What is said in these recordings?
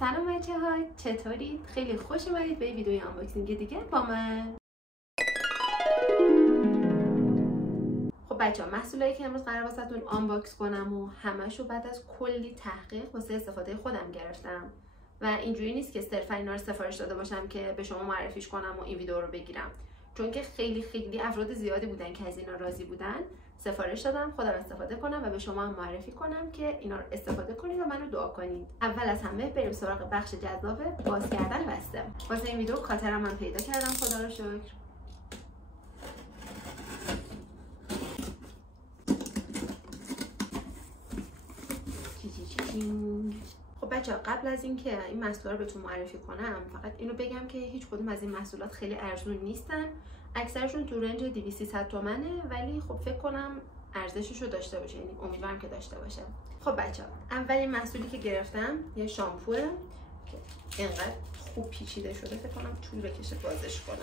سلام بچه‌ها، چطورید؟ خیلی خوش اومدید به ویدیوی آنباکسینگ دیگه با من. خب بچه‌ها، محصولی که امروز قرار واسهتون آنباکس کنم و همه‌شو بعد از کلی تحقیق واسه استفاده خودم گرفتم و اینجوری نیست که صرفا اینا رو سفارش داده باشم که به شما معرفیش کنم و این ویدیو رو بگیرم، چون که خیلی افراد زیادی بودن که از اینا راضی بودن. سفارش دادم خودم استفاده کنم و به شما هم معرفی کنم که اینا رو استفاده کنید و منو دعا کنید. اول از همه بریم سراغ بخش جذاب باز کردن بسته. واسه این ویدیو کاترم من پیدا کردم، خدا رو شکر. خب بچه‌ها، قبل از اینکه این محصولات رو بهتون معرفی کنم فقط اینو بگم که هیچ کدوم از این محصولات خیلی ارزون نیستن. اکثرشون تو رنج 200-300 تومنه، ولی خب فکر کنم ارزشش رو داشته باشه، یعنی امیدوارم که داشته باشه. خب بچه‌ها، اولین محصولی که گرفتم یه شامپوه که اینقدر خوب پیچیده شده فکر کنم طول بکشه بازش کنم.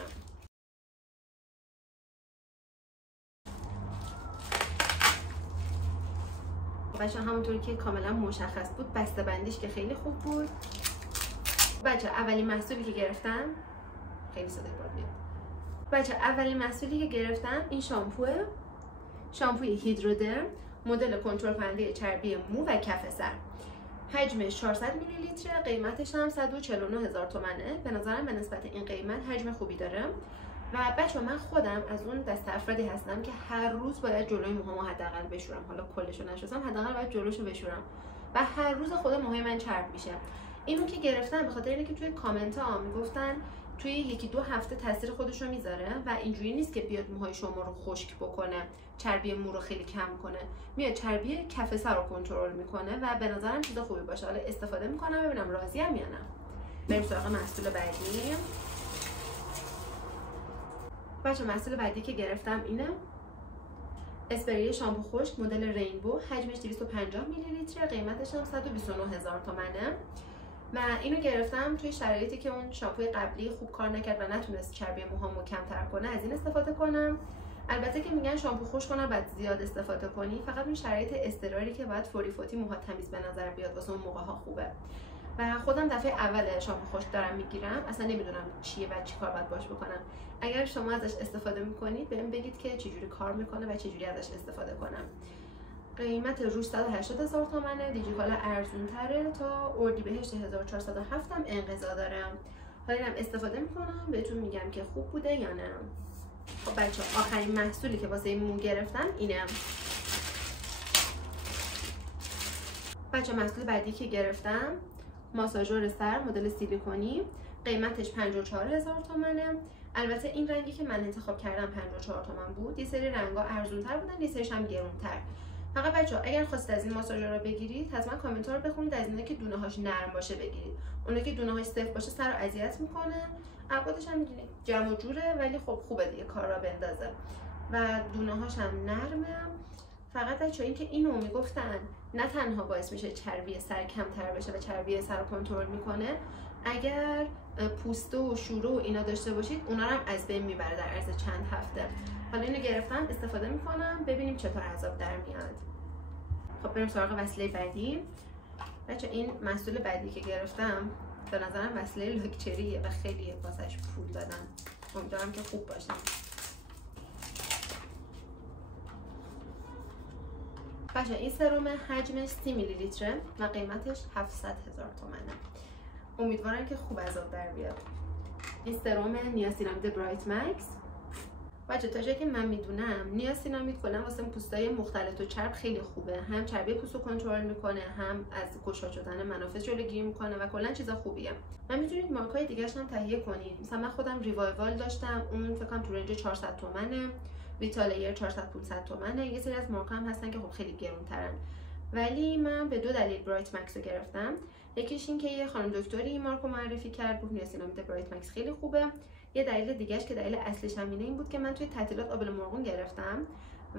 بچه همونطوری که کاملا مشخص بود بسته بندیش که خیلی خوب بود. بچه اولین محصولی که گرفتم خیلی صدای باد میاد. بچه اولین محصولی که گرفتم این شامپوی هیدرودرم، مدل کنترل کننده چربی مو و کف سر. حجمش 400 میلی لیتر، قیمتش هم 149,000 تومنه. به نظرم به نسبت این قیمت حجم خوبی داره. و بچه من خودم از اون دسته افرادی هستم که هر روز باید جلوی موهامو حداقل بشورم. حالا کلشو نشستم، حداقل باید جلوشو بشورم و هر روز خود موهای من چرب میشه. اینو که گرفتم به خاطر اینکه توی کامنت ها میگفتن توی 1-2 هفته تاثیر خودش رو میذاره و اینجوری نیست که بیاد موهای شما رو خشک بکنه، چربی مو رو خیلی کم کنه، میاد چربی کف سر رو کنترل میکنه و به نظرم چیز خوبی باشه. حالا استفاده میکنم ببینم راضی ام یا نه. بریم سراغ محصول بعدی. بچه محصول بعدی که گرفتم اینه اسپری شامپو خشک مدل رینبو، حجمش 250 میلی لیتر، قیمتش هم 129,000 تومنه. و اینو گرفتم توی شرایطی که اون شامپوی قبلی خوب کار نکرد و نتونست چربی موهامو کمتر کنه، از این استفاده کنم. البته که میگن شامپو خشک کنه بعد زیاد استفاده کنی، فقط اون شرایط اضطراری که باید فوری موها تمیز به نظر بیاد واسه اون موقع ها خوبه. و خودم دفعه اول شامپو خشک دارم میگیرم، اصلا نمیدونم چیه و چیکار باید باش بکنم. اگر شما ازش استفاده میکنید بهم بگید که چجوری کار میکنه و چجوری ازش استفاده کنم. قیمت روش 180,000 تومنه، دیجیکالا ارزون تره، تا اردیبهشت 1407 هم انقضا دارم. حالا اینم استفاده میکنم بهتون میگم که خوب بوده یا نه. خب بچه آخرین محصولی که واسه مو گرفتم اینه. بچه محصول بعدی که گرفتم ماساژور سر مدل سیلیکونی، قیمتش 54,000 تومنه. البته این رنگی که من انتخاب کردم 54 تومن بود. یه سری رنگا ارزون تر بودن، یه سریش هم گرون تر. فقط بچه‌ها اگر خواستید از این ماساژور رو بگیرید حتما کامنت ها رو بخونید، از اینه که دونه هاش نرم باشه بگیرید. اونایی که دونه هاش سفت باشه سر رو اذیت میکنه. ابعادش هم میدونید جمع و جوره، ولی خب خوبه دیگه کار را بندازه و دونه هاش هم نرمه. فقط بچه‌ها این که اینو میگفتن نه تنها باعث میشه چربی سر کمتر بشه و چربی سر رو کنترل میکنه، اگر پوسته و شوره و اینا داشته باشید اونا رو هم از بین میبره در عرض چند هفته. حالا اینو گرفتم استفاده میکنم ببینیم چطور عذاب در میاد. خب بریم سراغ وسیله بعدی. بچه این محصول بعدی که گرفتم به نظرم وسیله لاکچریه و خیلی واسش پول دادم. امیدوارم که خوب باشه. بچه این سرم حجمش 30 میلی لیتره و قیمتش 700,000 تومنه. امیدوارم که خوب عذاب در بیاد. این سرم نیاسینامید برایت مکس. بچه تا جایی که من میدونم نیاسینامید کلا واسه پوستای مختلط و چرب خیلی خوبه، هم چربی پوست رو کنترل میکنه، هم از گشاد شدن منافذ جلوگیری میکنه و کلا چیزا خوبیه. من میتونید مارکای دیگه‌اش هم تهیه کنید. مثلا من خودم ریوایوال داشتم، اون فکر کنم تو رنج 400 تومنه، ویتالایر 400-500 تومنه. یه سری از مارکا هم هستن که خب خیلی گرون‌ترن، ولی من به 2 دلیل برایت مکس رو گرفتم. یکیش این که یه خانم دکتری این مارکو معرفی کرد، گفت نیاسینامید برایت مکس خیلی خوبه. یه دلیل دیگه‌اش که دلیل اصلیش هم این بود که من توی تعطیلات آبل مرغون گرفتم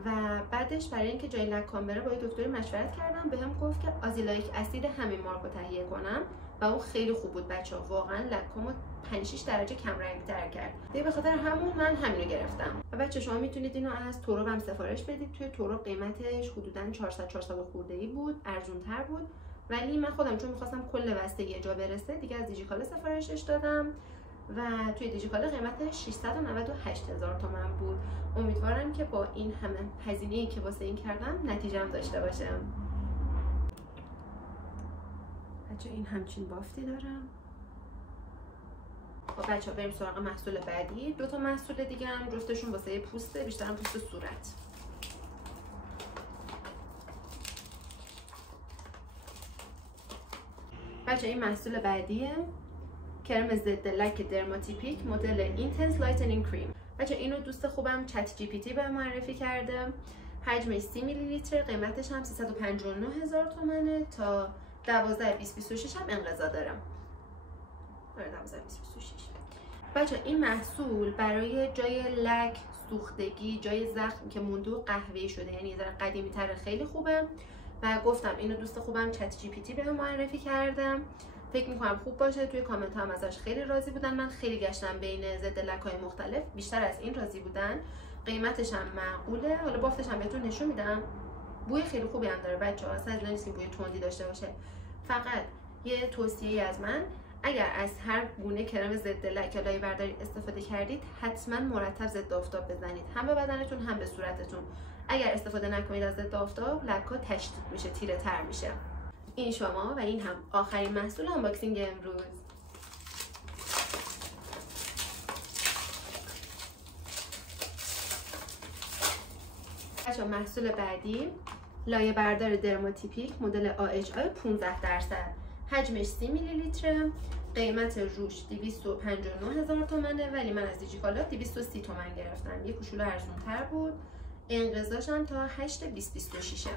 و بعدش برای اینکه جای لکام بره با دکتری مشورت کردم، بهم گفت که آزیلایک اسید همین مارکو تهیه کنم و اون خیلی خوب بود بچه‌ها. واقعا لکامو 5-6 درجه کم رنگ‌تر کرد. دیگه به خاطر همون من همینو گرفتم. و بچه شما میتونید اینو از تورو هم سفارش بدید. توی تورو قیمتش حدوداً 400 خورده‌ای بود، ارزان‌تر بود. ولی من خودم چون میخواستم کل بسته یه جا برسه دیگه از دیجیکالا سفارشش دادم و توی دیجیکالا قیمتش 698,000 تومان بود. امیدوارم که با این همه هزینه‌ای که واسه این کردم نتیجه‌ام داشته باشم. بچه این همچین بافتی دارم. خب بچه بریم سراغ محصول بعدی. 2 تا محصول دیگه هم جفتشون واسه پوسته، بیشترم پوست صورت. بچه این محصول بعدیه، کرم ضد لک درماتیپیک مدل اینتنس لایتنینگ کریم. بچه اینو دوست خوبم چت جی پی تی به معرفی کرده. حجمش 30 میلی لیتر، قیمتش هم 359,000 تومانه. تا 12/2026 هم انقضا داره. 12/2026. بچه این محصول برای جای لک، سوختگی، جای زخم که مونده و قهوه‌ای شده، یعنی یه ذره قدیمی تره، خیلی خوبه و گفتم اینو دوست خوبم چت جی پی تی بهم معرفی کردم. فکر میکنم خوب باشه. توی کامنت ها هم ازش خیلی راضی بودن. من خیلی گشتم بین ضد لک‌های مختلف، بیشتر از این راضی بودن. قیمتش هم معقوله. حالا بافتش هم بهتون نشون میدم. بوی خیلی خوبی هم داره بچه‌ها، اصلا نیست که بوی تندی داشته باشه. فقط یه توصیه از من، اگر از هر گونه کرم ضد لک یا لایه برداری استفاده کردید حتما مرتب ضد آفتاب بزنید، هم به بدنتون هم به صورتتون. اگر استفاده نکنید از ضد آفتاب لک‌ها تشدید میشه، تیره تر میشه. این شما و این هم آخرین محصول آنباکسینگ امروز. بچه محصول بعدی لایه بردار درماتیپیک مدل AHA 15%، حجمش 30 میلی لیتره، قیمت روش 259,000 تومانه ولی من از دیجیکالا 230 تومن گرفتم. یه کوچولو ارزون‌تر بود. انقضاش هم تا 8/2026.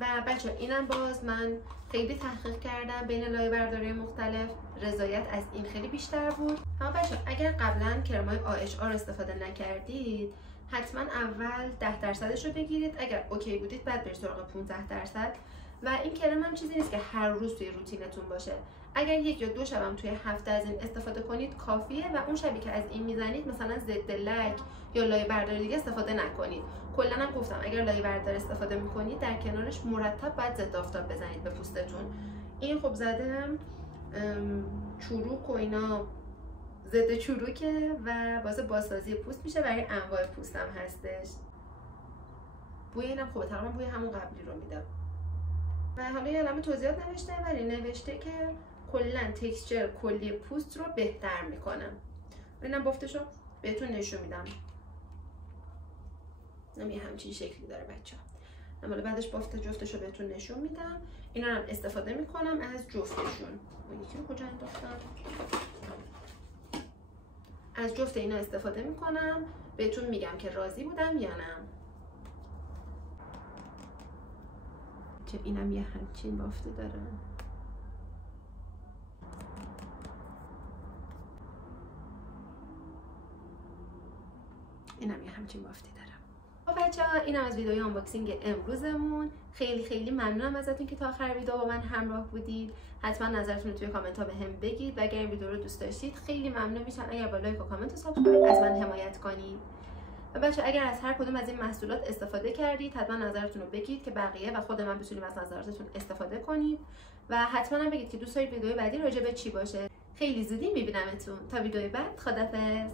و بچه اینم باز من خیلی تحقیق کردم بین لایه برداری مختلف، رضایت از این خیلی بیشتر بود. اما بچه اگر قبلا کرمای AHA رو استفاده نکردید حتما اول 10% رو بگیرید. اگر اوکی بودید بعد برید سراغ 15%. و این کرم هم چیزی نیست که هر روز توی روتینتون باشه. اگر 1 یا 2 شب توی هفته از این استفاده کنید کافیه و اون شبی که از این میزنید مثلا ضد لک یا لایه برداری دیگه استفاده نکنید. کلا هم گفتم اگر لایه بردار استفاده میکنید در کنارش مرتب باید ضد آفتاب بزنید به پوستتون. این خب زده چروک و اینا، ضد چروکه و واسه بازسازی پوست میشه، برای انواع پوست هم هستش. بوی اینم خوبه، تقریبا بوی همون قبلی رو میده. و حالا یه علامه توضیحات نوشته ولی نوشته که کلا تکسچر کلی پوست رو بهتر میکنه. اینم بافتشو بهتون نشون میدم. یه همچین شکلی داره بچه‌ها. حالا بعدش بافت جفتشو بهتون نشون میدم. اینا هم استفاده میکنم از جفتشون. یکی رو کجا انداختم؟ از جفت اینا استفاده میکنم. بهتون میگم که راضی بودم یا نه. چه اینم یه همچین بافتی داره. اینم یه همچین بافتی داره. خب بچه‌ها اینم از ویدیوی آنباکسینگ امروزمون. خیلی ممنونم ازتون که تا آخر ویدیو با من همراه بودید. حتما نظرتون رو توی کامنت ها بهم بگید و اگر این ویدیو رو دوست داشتید خیلی ممنون میشم اگر با لایک و کامنت و سابسکرایب از من حمایت کنید. و بچه اگر از هر کدوم از این محصولات استفاده کردید حتما نظرتون رو بگید که بقیه و خود من بتونیم از نظراتتون استفاده کنید و حتما هم بگید که دوست دارید ویدیو بعدی راجع به چی باشه. خیلی زودی میبینمتون. تا ویدیو بعد، خدافظ.